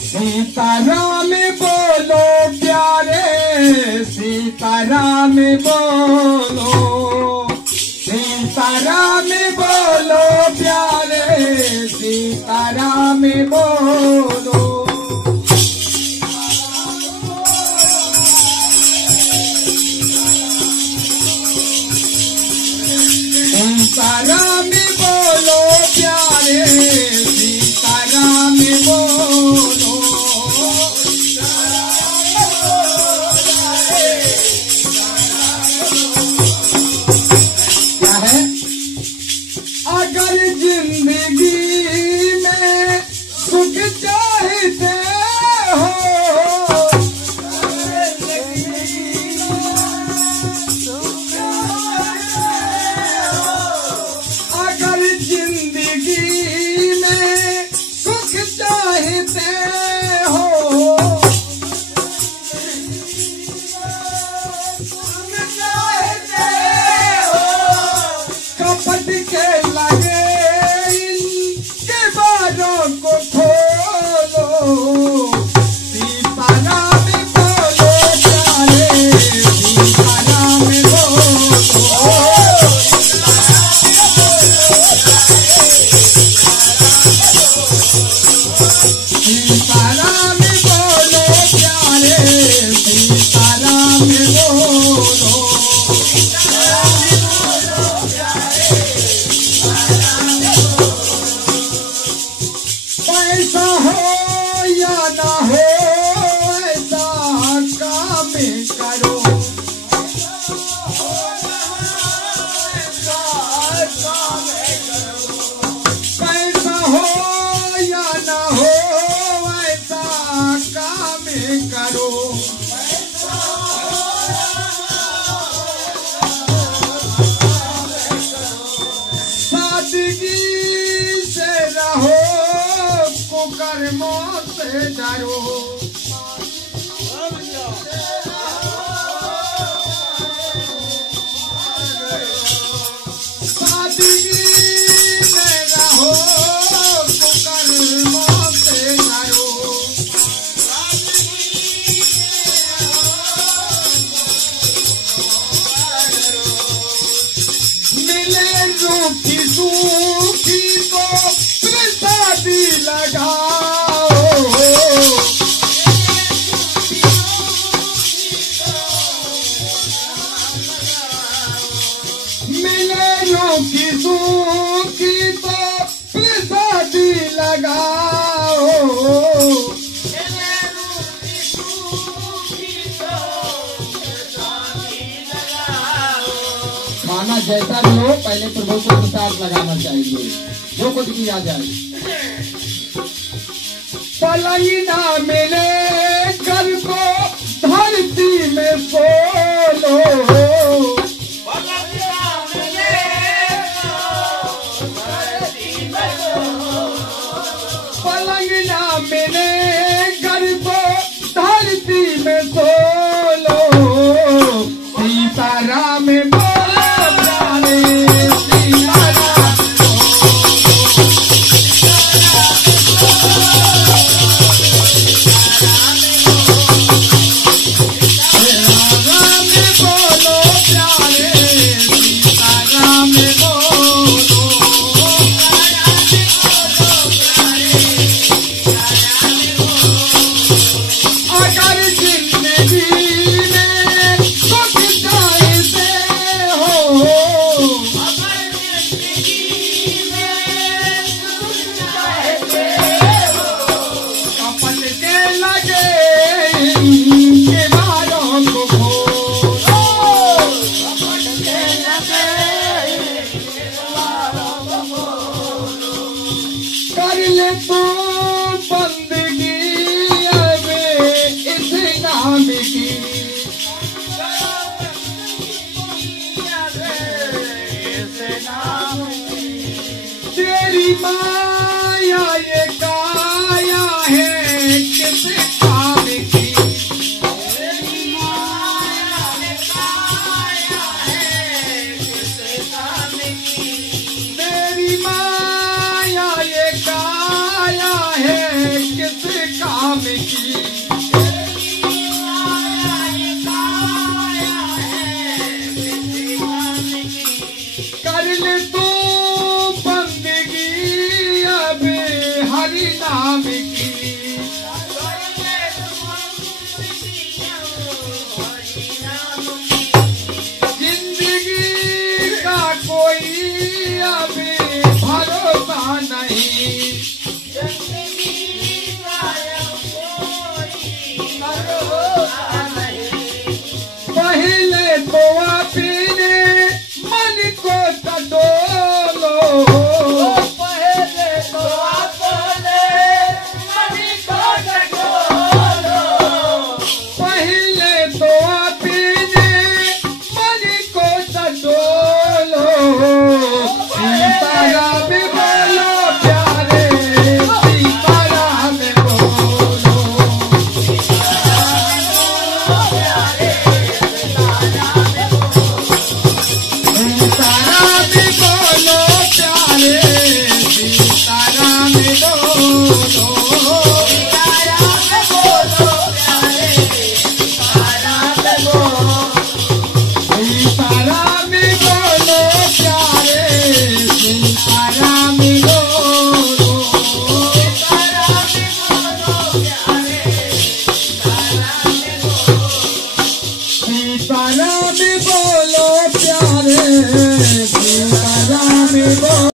सीताराम बोलो प्यारे, सीताराम बोलो, सीताराम बोलो प्यारे, सीताराम बोलो। सीताराम बोलो प्यारे, सीताराम बोलो। क्या है? अगर जिंदगी में सुख चाहते हो, अगर जिंदगी में सुख चाहते हो, कपट के लगे इनके बारों को खोलो। सीताराम बोलो प्यारे, सीताराम बोलो। सीताराम बोलो प्यारे, सीताराम बोलो। पैसा हो या ना हो, ऐसा काम करो। पैसा हो या ना हो, ऐसा काम करो। सादगी से रहो, कुकर्मों से डरो। सादगी में रहो, कुकर्मों से डरो। मिले रूखी सूखी तो प्रसादी लगाओ। मिले रूखी सूखी तो प्रसादी लगाओ। खाना जैसा भी हो, पहले प्रभु को प्रसाद लगाना चाहिए, जो कुछ भी आ जाए। पलंग ना मिले घर को धरती में सोलो। पलंग ना मिले घर को धरती में सोलो। सीताराम बोलो प्यारे, सीताराम बोलो प्यारे, सीताराम बोलो। है किस काम की, कर ले तू बंदगी अब हरि नाम की।